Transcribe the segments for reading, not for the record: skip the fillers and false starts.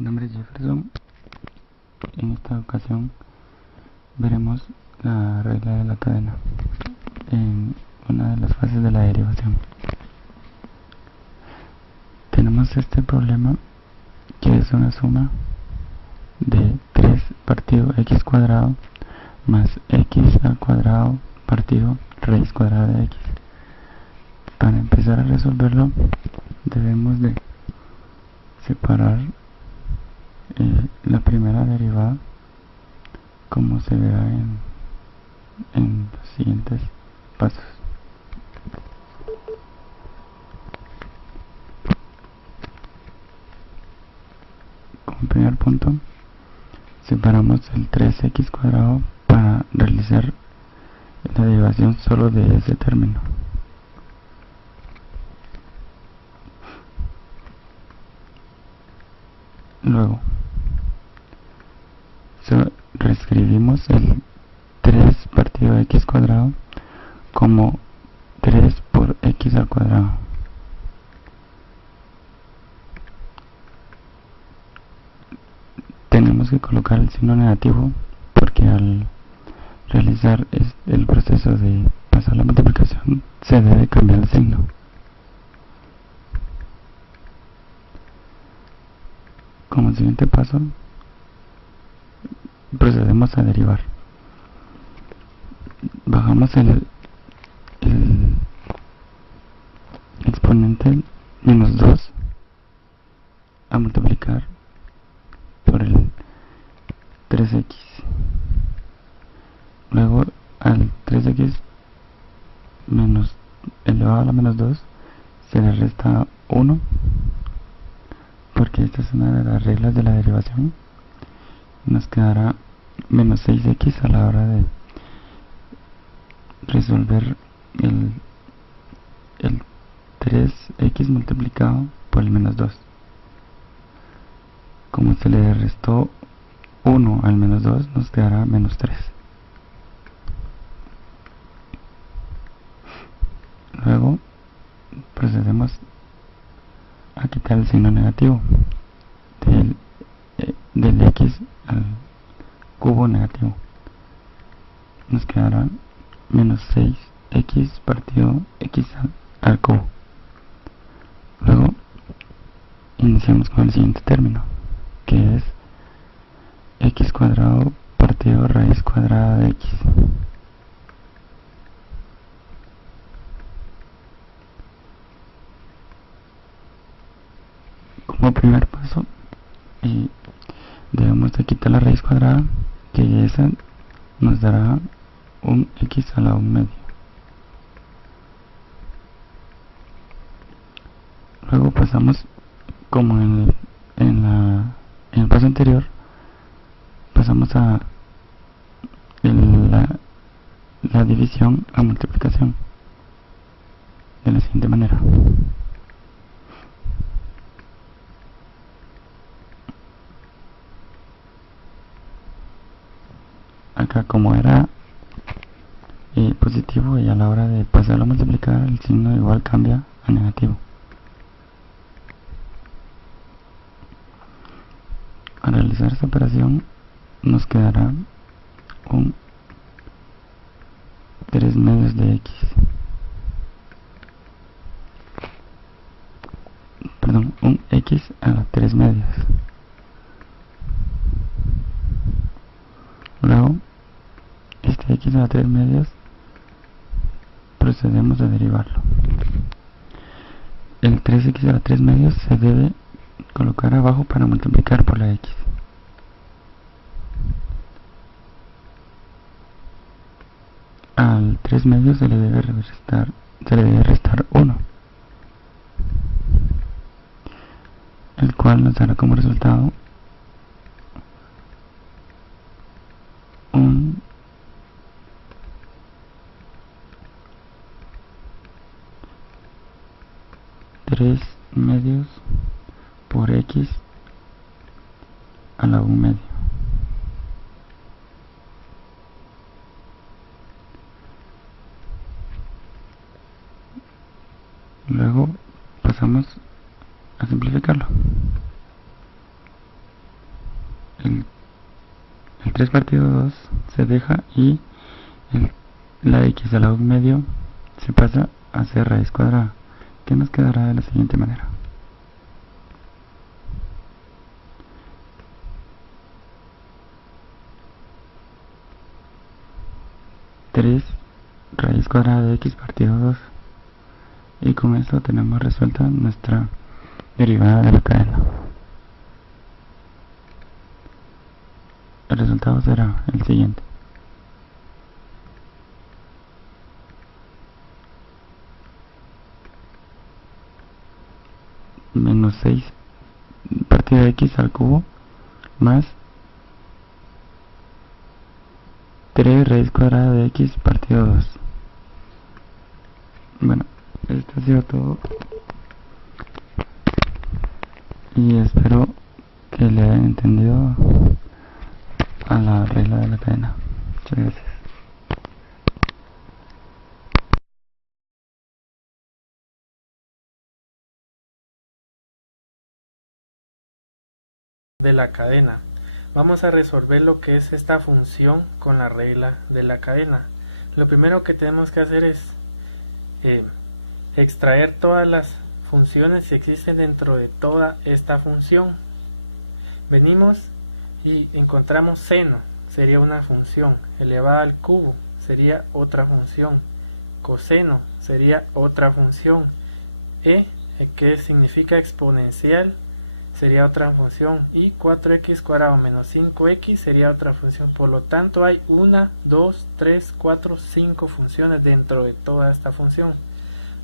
Mi nombre es Jefferson. En esta ocasión veremos la regla de la cadena en una de las fases de la derivación. Tenemos este problema que es una suma de 3 partido x cuadrado más x al cuadrado partido raíz cuadrada de x. Para empezar a resolverlo debemos de separar la primera derivada como se verá en los siguientes pasos. Como primer punto, separamos el 3x cuadrado para realizar la derivación solo de ese término. Luego reescribimos el 3 partido de x cuadrado como 3 por x al cuadrado. Tenemos que colocar el signo negativo porque al realizar el proceso de pasar la multiplicación se debe cambiar el signo. Como siguiente paso procedemos a derivar. Bajamos el exponente menos 2 a multiplicar por el 3x. Luego al 3x menos elevado a la menos 2 se le resta 1 porque esta es una de las reglas de la derivación. Nos quedará menos 6x a la hora de resolver el 3x multiplicado por el menos 2. Como se le restó 1 al menos 2, nos quedará menos 3. Luego procedemos a quitar el signo negativo del x al cubo negativo. Nos quedará menos 6x partido x al cubo. Luego iniciamos con el siguiente término, que es x cuadrado partido raíz cuadrada de x. Como primer paso debemos de quitar la raíz cuadrada, que esa nos dará un x a la 1 medio. Luego pasamos, como en el paso anterior, pasamos a la división a multiplicación de la siguiente manera. Acá, como era positivo, y a la hora de pasarlo a multiplicar el signo igual cambia a negativo. Al realizar esta operación nos quedará un 3 medios de x, perdón, un x a la 3 medios. Luego este x a la 3 medios procedemos a derivarlo. El 3x a la 3 medios se debe colocar abajo para multiplicar por la x. Al 3 medios se le debe restar 1, el cual nos dará como resultado un 3 medios por x a la 1 medio. Luego pasamos a simplificarlo. el 3 partido 2 se deja y la x al lado medio se pasa a ser raíz cuadrada, que nos quedará de la siguiente manera. Raíz cuadrada de x partido 2, y con esto tenemos resuelta nuestra derivada de la cadena. El resultado será el siguiente: menos 6 partido de x al cubo más 3 raíz cuadrada de x partido 2. Bueno, esto ha sido todo y espero que le hayan entendido a la regla de la cadena. Muchas gracias. De la cadena. Vamos a resolver lo que es esta función con la regla de la cadena. Lo primero que tenemos que hacer es extraer todas las funciones que existen dentro de toda esta función. Venimos y encontramos seno, sería una función, elevada al cubo sería otra función, coseno sería otra función, que significa exponencial, sería otra función, y 4x cuadrado menos 5x sería otra función. Por lo tanto hay 1, 2, 3, 4, 5 funciones dentro de toda esta función.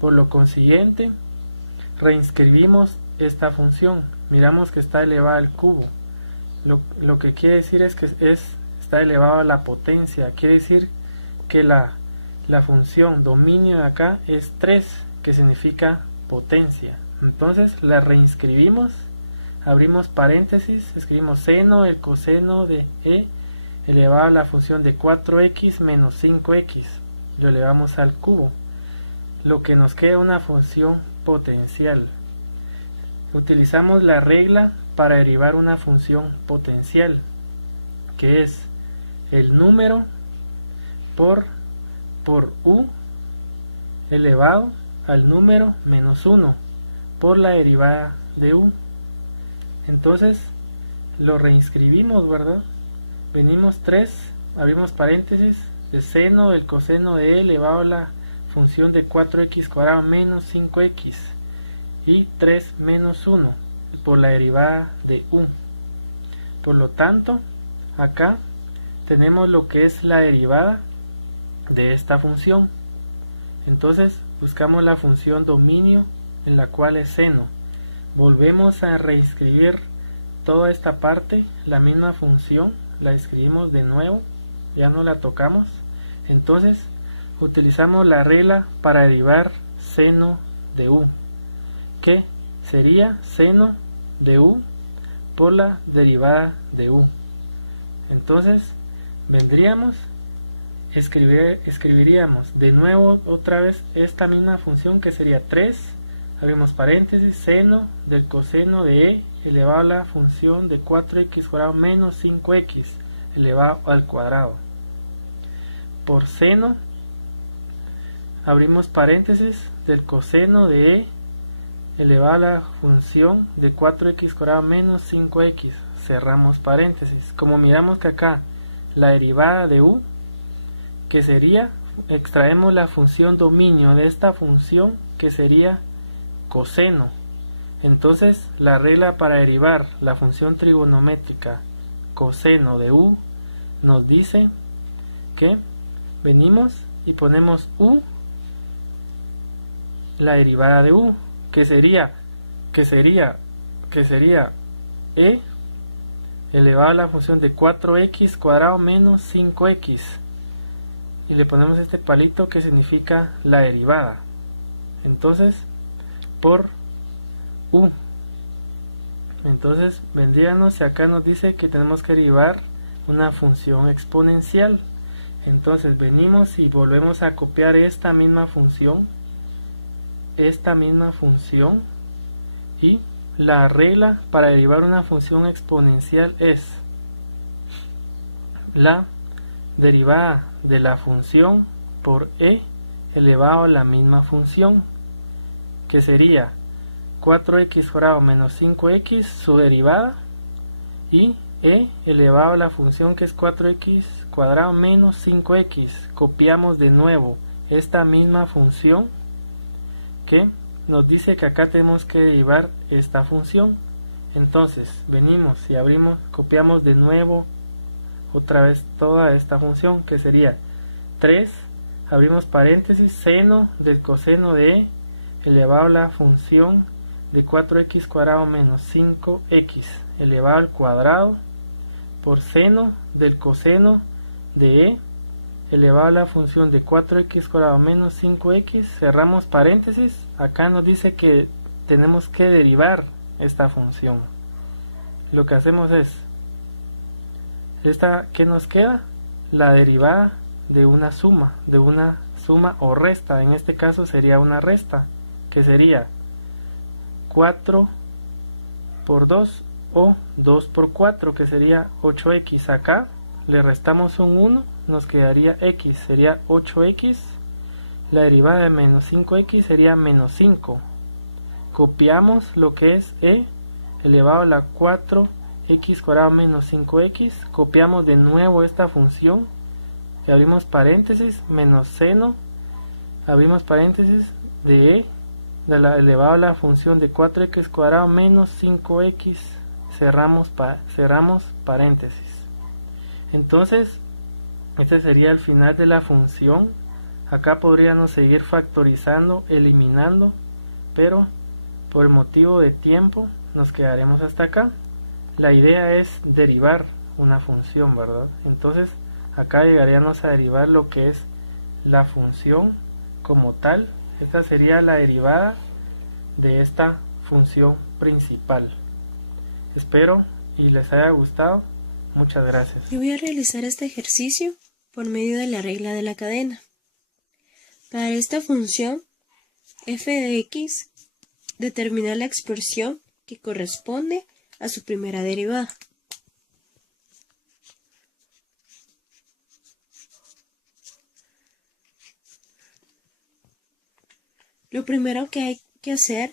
Por lo consiguiente, reinscribimos esta función. Miramos que está elevada al cubo. Lo que quiere decir es que está elevado a la potencia. Quiere decir que la función dominio de acá es 3, que significa potencia. Entonces la reinscribimos. Abrimos paréntesis, escribimos seno el coseno de e elevado a la función de 4x menos 5x, lo elevamos al cubo, lo que nos queda una función potencial. Utilizamos la regla para derivar una función potencial, que es el número por u elevado al número menos 1 por la derivada de u. Entonces lo reinscribimos, ¿verdad? Venimos 3, abrimos paréntesis, de seno del coseno de e elevado a la función de 4x cuadrado menos 5x y 3 menos 1 por la derivada de u. Por lo tanto, acá tenemos lo que es la derivada de esta función. Entonces buscamos la función dominio, en la cual es seno. Volvemos a reescribir toda esta parte, la misma función, la escribimos de nuevo, ya no la tocamos. Entonces utilizamos la regla para derivar seno de u, que sería seno de u por la derivada de u. Entonces vendríamos, escribiríamos de nuevo otra vez esta misma función, que sería 3, abrimos paréntesis, seno del coseno de e elevado a la función de 4x cuadrado menos 5x elevado al cuadrado, por seno, abrimos paréntesis, del coseno de e elevado a la función de 4x cuadrado menos 5x, cerramos paréntesis. Como miramos que acá la derivada de u, que sería, extraemos la función dominio de esta función, que sería coseno. Entonces la regla para derivar la función trigonométrica coseno de u nos dice que venimos y ponemos u, la derivada de u, que sería e elevado a la función de 4x cuadrado menos 5x, y le ponemos este palito que significa la derivada. Entonces por u. Entonces vendríamos, y acá nos dice que tenemos que derivar una función exponencial. Entonces venimos y volvemos a copiar esta misma función, y la regla para derivar una función exponencial es la derivada de la función por e elevado a la misma función, que sería 4x cuadrado menos 5x, su derivada, y e elevado a la función que es 4x cuadrado menos 5x. Copiamos de nuevo esta misma función que nos dice que acá tenemos que derivar esta función. Entonces venimos y abrimos, copiamos de nuevo otra vez toda esta función, que sería 3, abrimos paréntesis, seno del coseno de e elevado a la función de 4x cuadrado menos 5x elevado al cuadrado por seno del coseno de e elevado a la función de 4x cuadrado menos 5x, cerramos paréntesis. Acá nos dice que tenemos que derivar esta función. Lo que hacemos es, ¿qué nos queda? La derivada de una suma o resta. En este caso sería una resta, que sería 4 por 2 o 2 por 4, que sería 8x. Acá le restamos un 1, nos quedaría x, sería 8x. La derivada de menos 5x sería menos 5. Copiamos lo que es e elevado a la 4x cuadrado menos 5x, copiamos de nuevo esta función y abrimos paréntesis, menos seno, abrimos paréntesis de e elevado a la función de 4x cuadrado menos 5x, cerramos paréntesis. Entonces este sería el final de la función. Acá podríamos seguir factorizando, eliminando, pero por motivo de tiempo nos quedaremos hasta acá. La idea es derivar una función, ¿verdad? Entonces acá llegaríamos a derivar lo que es la función como tal. Esta sería la derivada de esta función principal. Espero y les haya gustado. Muchas gracias. Yo voy a realizar este ejercicio por medio de la regla de la cadena. Para esta función f de x, determinar la expresión que corresponde a su primera derivada. Lo primero que hay que hacer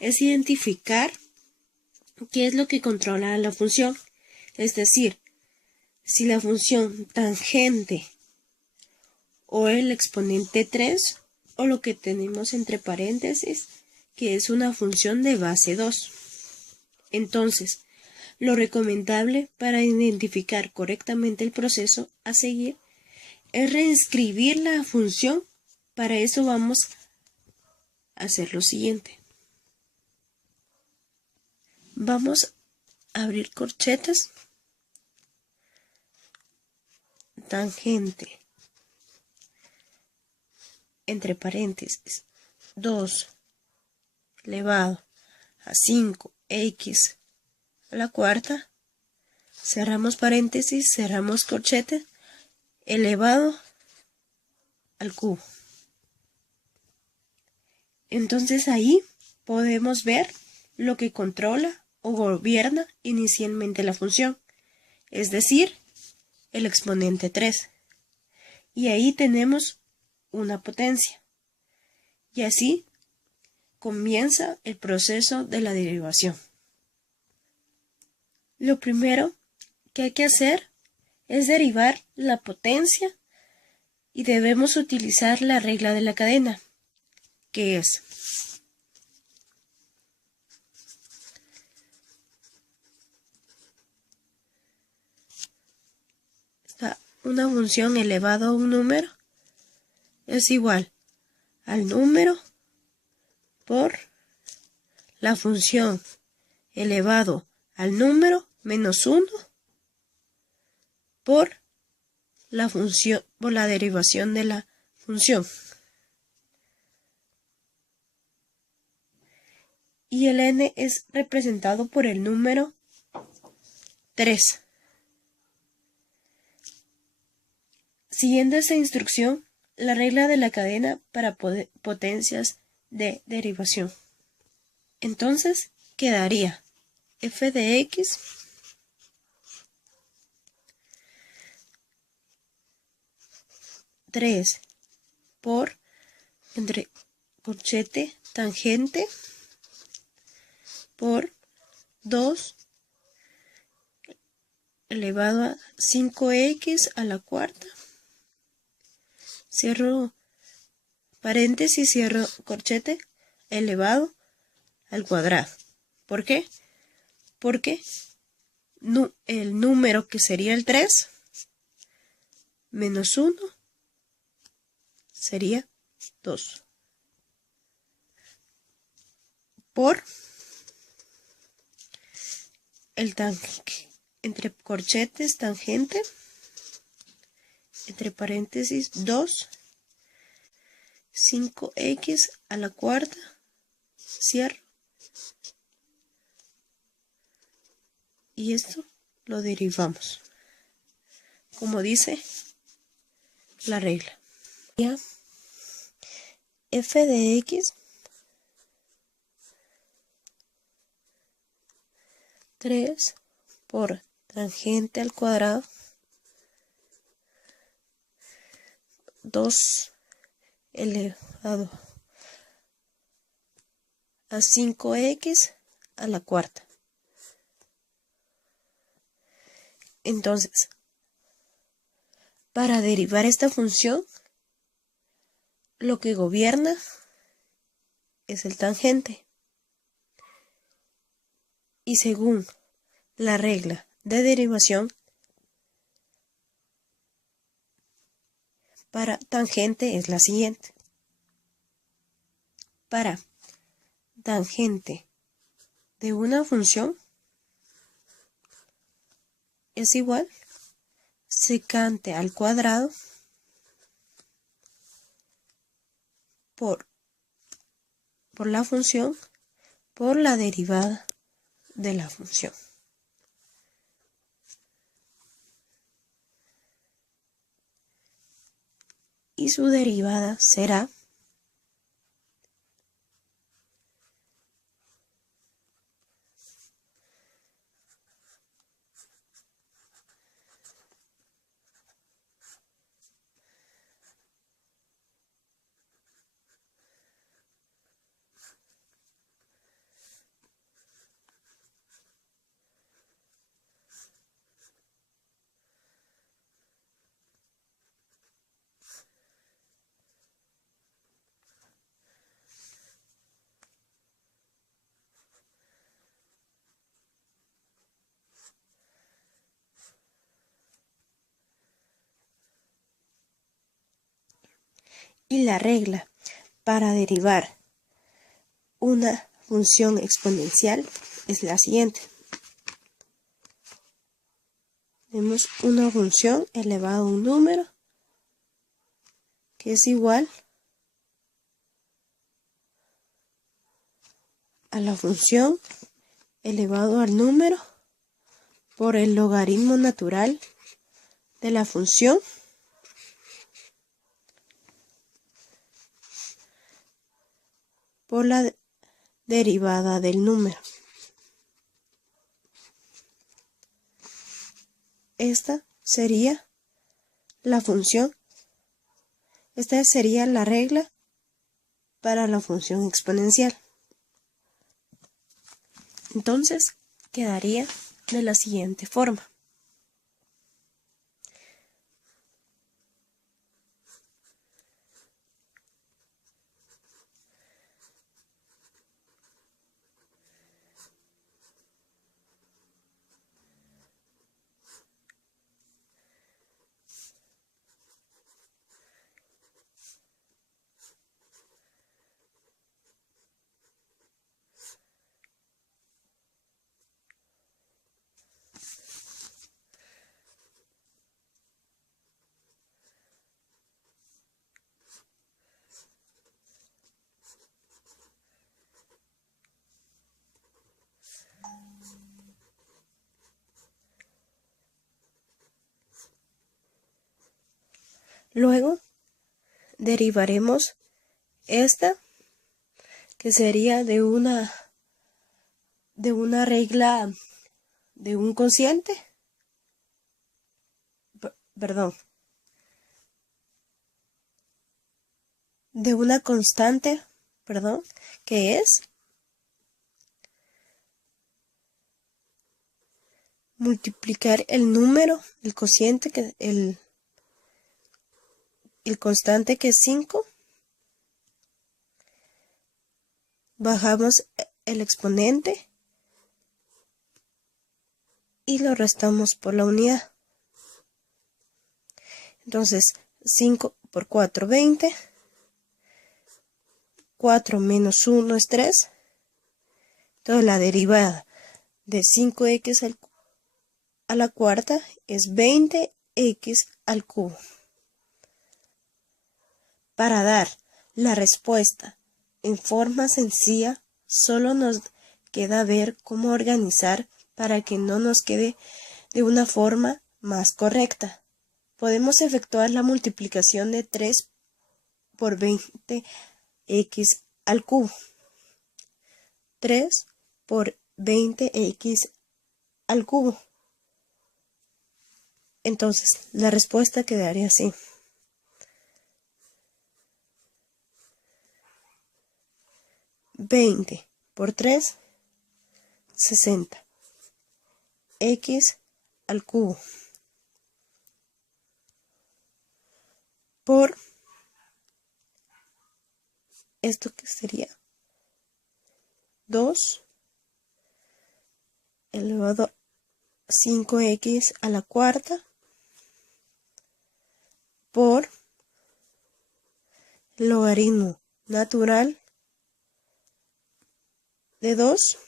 es identificar qué es lo que controla la función, es decir, si la función tangente o el exponente 3 o lo que tenemos entre paréntesis, que es una función de base 2. Entonces, lo recomendable para identificar correctamente el proceso a seguir es reescribir la función. Para eso vamos a hacer lo siguiente. Vamos a abrir corchetas, tangente, entre paréntesis, 2 elevado a 5x a la cuarta, cerramos paréntesis, cerramos corcheta, elevado al cubo. Entonces ahí podemos ver lo que controla o gobierna inicialmente la función, es decir, el exponente 3. Y ahí tenemos una potencia. Y así comienza el proceso de la derivación. Lo primero que hay que hacer es derivar la potencia y debemos utilizar la regla de la cadena, que es una función elevado a un número es igual al número por la función elevado al número menos 1 por la derivación de la función. Y el n es representado por el número 3. Siguiendo esta instrucción, la regla de la cadena para potencias de derivación. Entonces quedaría f de x 3 por entre corchete tangente por 2 elevado a 5x a la cuarta. Cierro paréntesis, cierro corchete, elevado al cuadrado. ¿Por qué? Porque el número que sería el 3 menos 1 sería 2. Por el tangente, entre corchetes tangente, entre paréntesis 2, 5x a la cuarta, cierro. Y esto lo derivamos, como dice la regla. Ya, f de x 3 por tangente al cuadrado 2 elevado a 5x a la cuarta. Entonces, para derivar esta función, lo que gobierna es el tangente. Y según la regla de derivación, para tangente es la siguiente. Para tangente de una función es igual secante al cuadrado por la función por la derivada de la función. Y su derivada será y la regla para derivar una función exponencial es la siguiente. Tenemos una función elevada a un número que es igual a la función elevado al número por el logaritmo natural de la función por la derivada del número. Esta sería la función, esta sería la regla para la función exponencial. Entonces, quedaría de la siguiente forma. Luego derivaremos esta, que sería de una regla de un cociente, perdón, de una constante, que es multiplicar el número, el cociente, el constante que es 5, bajamos el exponente y lo restamos por la unidad. Entonces, 5 por 4, 20. 4 menos 1 es 3. Entonces, la derivada de 5x a la cuarta es 20x al cubo. Para dar la respuesta en forma sencilla, solo nos queda ver cómo organizar para que no nos quede de una forma más correcta. Podemos efectuar la multiplicación de 3 por 20x al cubo. 3 por 20x al cubo. Entonces, la respuesta quedaría así. 20 por 3, 60. X al cubo. Por esto que sería 2 elevado a 5x a la cuarta por logaritmo natural de 2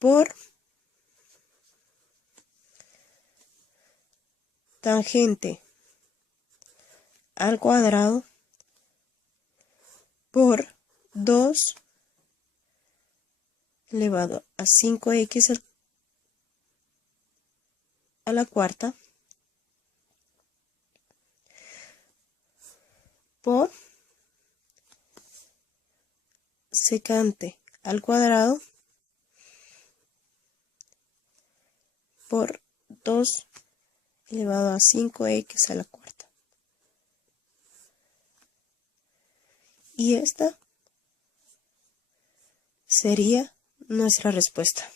por tangente al cuadrado por 2 elevado a 5x a la cuarta por secante al cuadrado por 2 elevado a 5x a la cuarta. Y esta sería nuestra respuesta.